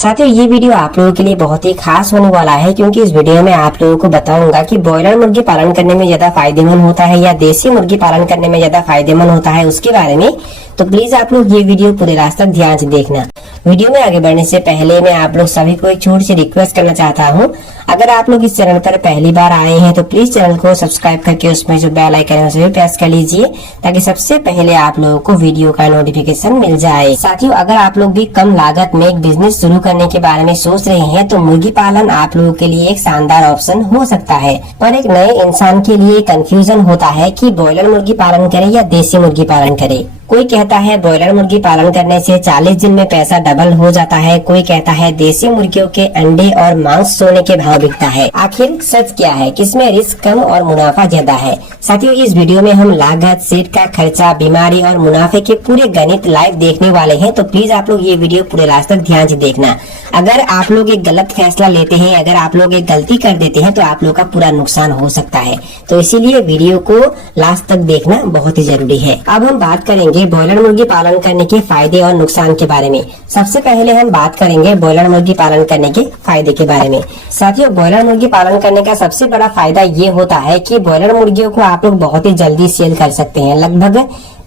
साथियों ये वीडियो आप लोगों के लिए बहुत ही खास होने वाला है, क्योंकि इस वीडियो में आप लोगों को बताऊंगा कि ब्रॉयलर मुर्गी पालन करने में ज्यादा फायदेमंद होता है या देसी मुर्गी पालन करने में ज्यादा फायदेमंद होता है उसके बारे में। तो प्लीज आप लोग ये वीडियो पूरे रास्ते तक ध्यान से देखना। वीडियो में आगे बढ़ने से पहले मैं आप लोग सभी को एक छोटी सी रिक्वेस्ट करना चाहता हूँ। अगर आप लोग इस चैनल पर पहली बार आए हैं तो प्लीज चैनल को सब्सक्राइब करके उसमें जो बेल आइकन है उसे भी प्रेस कर लीजिए, ताकि सबसे पहले आप लोगों को वीडियो का नोटिफिकेशन मिल जाए। साथियों अगर आप लोग भी कम लागत में एक बिजनेस शुरू करने के बारे में सोच रहे हैं तो मुर्गी पालन आप लोगों के लिए एक शानदार ऑप्शन हो सकता है। पर एक नए इंसान के लिए कंफ्यूजन होता है कि ब्रॉयलर मुर्गी पालन करे या देसी मुर्गी पालन करे। कोई कहता है ब्रॉयलर मुर्गी पालन करने से 40 दिन में पैसा डबल हो जाता है, कोई कहता है देसी मुर्गियों के अंडे और मांस सोने के भाव बिकता है। आखिर सच क्या है, किसमें रिस्क कम और मुनाफा ज्यादा है? साथियों इस वीडियो में हम लागत, सेट का खर्चा, बीमारी और मुनाफे के पूरे गणित लाइव देखने वाले हैं। तो प्लीज आप लोग ये वीडियो पूरे लास्ट तक ध्यान से देखना। अगर आप लोग एक गलत फैसला लेते हैं, अगर आप लोग एक गलती कर देते हैं तो आप लोग का पूरा नुकसान हो सकता है। तो इसीलिए वीडियो को लास्ट तक देखना बहुत ही जरूरी है। अब हम बात करेंगे ब्रॉयलर मुर्गी पालन करने के फायदे और नुकसान के बारे में। सबसे पहले हम बात करेंगे ब्रॉयलर मुर्गी पालन करने के फायदे के बारे में। साथियों ब्रॉयलर मुर्गी पालन करने का सबसे बड़ा फायदा ये होता है कि ब्रॉयलर मुर्गियों को आप लोग बहुत ही जल्दी सेल कर सकते हैं। लगभग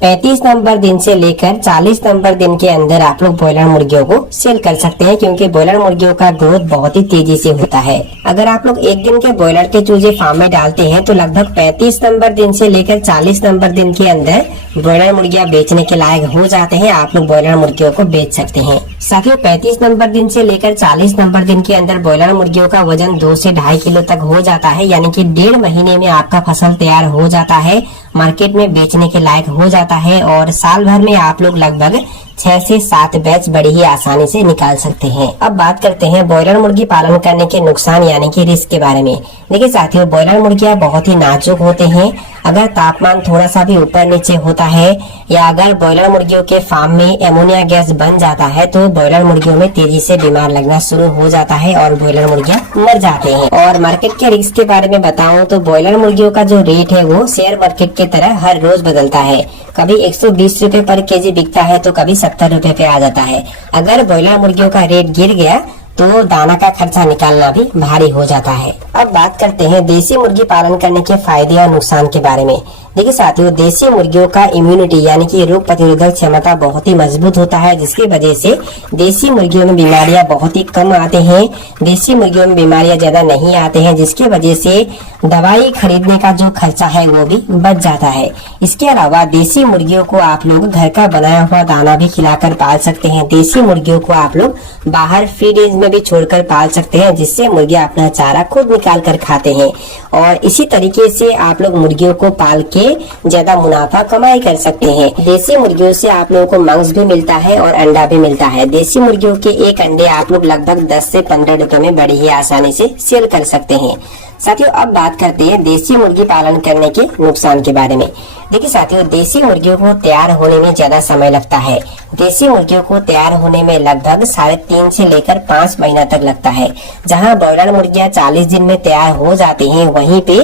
35 नंबर दिन से लेकर 40 नंबर दिन के अंदर आप लोग ब्रॉयलर मुर्गियों को सेल कर सकते हैं, क्योंकि ब्रॉयलर मुर्गियों का ग्रोथ बहुत ही तेजी से होता है। अगर आप लोग एक दिन के ब्रॉयलर के चूजे फार्म में डालते हैं तो लगभग 35 नंबर दिन से लेकर 40 नंबर दिन के अंदर ब्रॉयलर मुर्गियां बेचने के लायक हो जाते हैं। आप लोग ब्रॉयलर मुर्गियों को बेच सकते हैं। साथियों 35 नंबर दिन से लेकर 40 नंबर दिन के अंदर ब्रॉयलर मुर्गियों का वजन 2 से 2.5 किलो तक हो जाता है, यानी कि 1.5 महीने में आपका फसल तैयार हो जाता है, मार्केट में बेचने के लायक हो जाता है। और साल भर में आप लोग लगभग 6 से 7 बैच बड़ी ही आसानी से निकाल सकते हैं। अब बात करते हैं ब्रॉयलर मुर्गी पालन करने के नुकसान यानी कि रिस्क के बारे में। देखिए साथियों ब्रॉयलर मुर्गियां बहुत ही नाजुक होते हैं। अगर तापमान थोड़ा सा भी ऊपर नीचे होता है या अगर ब्रॉयलर मुर्गियों के फार्म में एमोनिया गैस बन जाता है तो ब्रॉयलर मुर्गियों में तेजी से बीमार लगना शुरू हो जाता है और ब्रॉयलर मुर्गियां मर जाते हैं। और मार्केट के रिस्क के बारे में बताऊं तो ब्रॉयलर मुर्गियों का जो रेट है वो शेयर मार्केट की तरह हर रोज बदलता है। कभी 120 रुपए पर केजी बिकता है तो कभी 70 रुपए पे आ जाता है। अगर ब्रॉयलर मुर्गियों का रेट गिर गया तो दाना का खर्चा निकालना भी भारी हो जाता है। अब बात करते हैं देसी मुर्गी पालन करने के फायदे और नुकसान के बारे में। देखिए साथियों देसी मुर्गियों का इम्यूनिटी यानी कि रोग प्रतिरोधक क्षमता बहुत ही मजबूत होता है, जिसकी वजह से देसी मुर्गियों में बीमारियां बहुत ही कम आते हैं। देसी मुर्गियों में बीमारियां ज्यादा नहीं आते हैं, जिसकी वजह से दवाई खरीदने का जो खर्चा है वो भी बच जाता है। इसके अलावा देसी मुर्गियों को आप लोग घर का बनाया हुआ दाना भी खिलाकर पाल सकते हैं। देसी मुर्गियों को आप लोग बाहर फ्री रेंज में भी छोड़कर पाल सकते हैं, जिससे मुर्गियां अपना चारा खुद निकाल कर खाते हैं। और इसी तरीके से आप लोग मुर्गियों को पाल के ज्यादा मुनाफा कमाई कर सकते हैं। देसी मुर्गियों से आप लोगों को मांस भी मिलता है और अंडा भी मिलता है। देसी मुर्गियों के एक अंडे आप लोग लगभग 10 से 15 रुपए में बड़ी ही आसानी से सेल कर सकते हैं। साथियों अब बात करते हैं देसी मुर्गी पालन करने के नुकसान के बारे में। देखिए साथियों देसी मुर्गियों को तैयार होने में ज्यादा समय लगता है। देसी मुर्गियों को तैयार होने में लगभग 3.5 से लेकर 5 महीना तक लगता है। जहां ब्रॉयलर मुर्गियां 40 दिन में तैयार हो जाती हैं, वहीं पे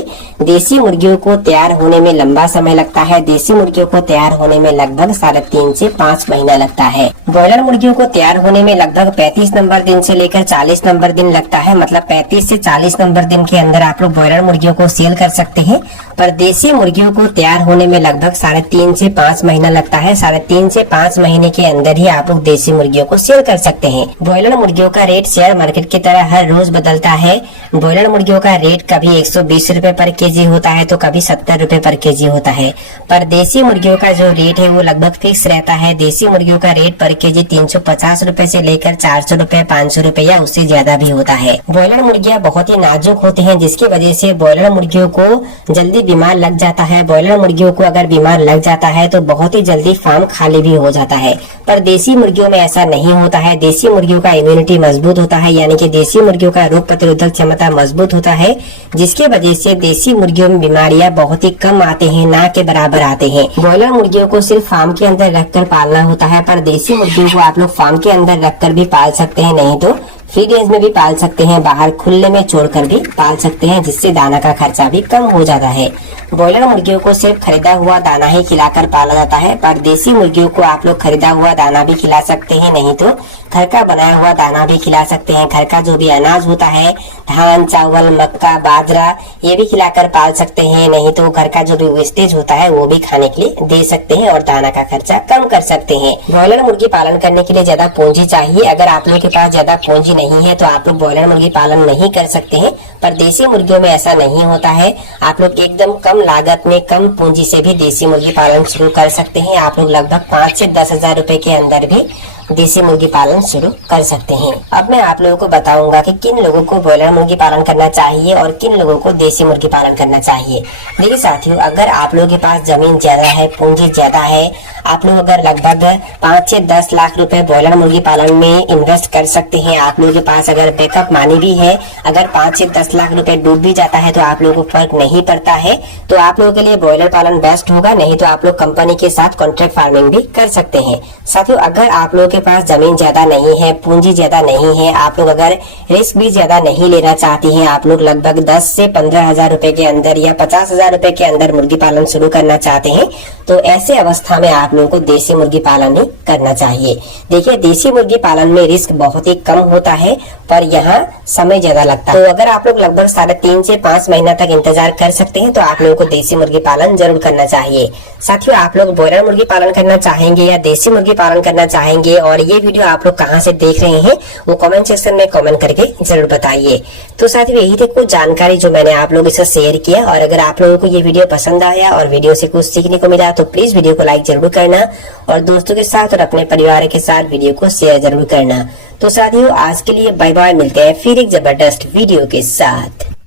देसी मुर्गियों को तैयार होने में लंबा समय लगता है। देसी मुर्गियों को तैयार होने में लगभग 3.5 से 5 महीना लगता है। ब्रॉयलर मुर्गियों को तैयार होने में लगभग 35 नंबर दिन से लेकर 40 नंबर दिन लगता है। मतलब 35 से 40 नंबर दिन के अंदर आप लोग ब्रॉयलर मुर्गियों को सेल कर सकते हैं। पर देसी मुर्गियों को तैयार होने में लगभग 3.5 से 5 महीना लगता है। 3.5 से 5 महीने के अंदर ही आप लोग देसी मुर्गियों को सेल कर सकते हैं। ब्रॉयलर मुर्गियों का रेट शेयर मार्केट की तरह हर रोज बदलता है। ब्रॉयलर मुर्गियों का रेट कभी 120 रुपए पर केजी होता है तो कभी 70 रुपए पर केजी होता है। पर देसी मुर्गियों का जो रेट है वो लगभग फिक्स रहता है। देसी मुर्गियों का रेट पर केजी 350 रुपए से लेकर 400 रुपए, 500 रुपए या उससे ज्यादा भी होता है। ब्रॉयलर मुर्गियां बहुत ही नाजुक होती हैं, जिसकी वजह से ब्रॉयलर मुर्गियों को जल्दी बीमार लग जाता है। ब्रॉयलर मुर्गियों को अगर बीमार लग जाता है तो बहुत ही जल्दी फार्म खाली भी हो जाता है। पर देसी मुर्गियों में ऐसा नहीं होता है। देसी मुर्गियों का इम्यूनिटी मजबूत होता है, यानी कि देसी मुर्गियों का रोग प्रतिरोधक क्षमता मजबूत होता है, जिसकी वजह से देसी मुर्गियों में बीमारियां बहुत ही कम आते हैं, ना के बराबर आते हैं। ब्रॉयलर मुर्गियों को सिर्फ फार्म के अंदर रखकर पालना होता है, पर देसी मुर्गियों को आप लोग फार्म के अंदर रखकर भी पाल सकते हैं, नहीं तो फ्री रेंज में भी पाल सकते हैं, बाहर खुले में छोड़कर भी पाल सकते हैं, जिससे दाना का खर्चा भी कम हो जाता है। ब्रॉयलर मुर्गियों को सिर्फ खरीदा हुआ दाना ही खिलाकर पाला जाता है, पर देसी मुर्गियों को आप लोग खरीदा हुआ दाना भी खिला सकते हैं, नहीं तो घर का बनाया हुआ दाना भी खिला सकते हैं। घर का जो भी अनाज होता है, धान, चावल, मक्का, बाजरा, ये भी खिलाकर पाल सकते हैं। नहीं तो घर का जो भी वेस्टेज होता है वो भी खाने के लिए दे सकते हैं और दाना का खर्चा कम कर सकते हैं। ब्रॉयलर मुर्गी पालन करने के लिए ज्यादा पूंजी चाहिए। अगर आप लोग के पास ज्यादा पूंजी नहीं है तो आप लोग ब्रॉयलर मुर्गी पालन नहीं कर सकते हैं। पर देसी मुर्गियों में ऐसा नहीं होता है। आप लोग एकदम कम लागत में, कम पूंजी से भी देसी मुर्गी पालन शुरू कर सकते हैं। आप लोग लगभग 5 से 10 हजार रुपए के अंदर भी देसी मुर्गी पालन शुरू कर सकते हैं। अब मैं आप लोगों को बताऊंगा कि किन लोगों को ब्रॉयलर मुर्गी पालन करना चाहिए और किन लोगों को देसी मुर्गी पालन करना चाहिए। देखिए साथियों, अगर आप लोगों के पास जमीन ज्यादा है, पूंजी ज्यादा है, आप लोग अगर लगभग 5 से 10 लाख रुपए ब्रॉयलर मुर्गी पालन में इन्वेस्ट कर सकते हैं। आप लोगों के पास अगर बैकअप मनी भी है, अगर 5 से 10 लाख रुपए डूब भी जाता है तो आप लोगों को फर्क नहीं पड़ता है, तो आप लोगों के लिए ब्रॉयलर पालन बेस्ट होगा। नहीं तो आप लोग कंपनी के साथ कॉन्ट्रैक्ट फार्मिंग भी कर सकते हैं। साथियों, अगर आप लोगों के पास जमीन ज्यादा नहीं है, पूंजी ज्यादा नहीं है, आप लोग अगर रिस्क भी ज्यादा नहीं लेना चाहती हैं, आप लोग लगभग 10 से 15 हजार रुपए के अंदर या 50 हजार रुपए के अंदर मुर्गी पालन शुरू करना चाहते हैं, तो ऐसे अवस्था में आप लोगों को देसी मुर्गी पालन ही करना चाहिए। देखिए, देसी मुर्गी पालन में रिस्क बहुत ही कम होता है, पर यहाँ समय ज्यादा लगता है। तो अगर आप लोग लगभग 3.5 से 5 महीना तक इंतजार कर सकते हैं तो आप लोगों को देसी मुर्गी पालन जरूर करना चाहिए। साथियों, आप लोग ब्रॉयलर मुर्गी पालन करना चाहेंगे या देसी मुर्गी पालन करना चाहेंगे, और ये वीडियो आप लोग कहाँ से देख रहे हैं वो कमेंट सेक्शन में कमेंट करके जरूर बताइए। तो साथियों, यही थी कुछ जानकारी जो मैंने आप लोगों से शेयर किया। और अगर आप लोगों को ये वीडियो पसंद आया और वीडियो से कुछ सीखने को मिला तो प्लीज वीडियो को लाइक जरूर करना और दोस्तों के साथ और अपने परिवार के साथ वीडियो को शेयर जरूर करना। तो साथियों, आज के लिए बाय बाय, मिलते हैं फिर एक जबरदस्त वीडियो के साथ।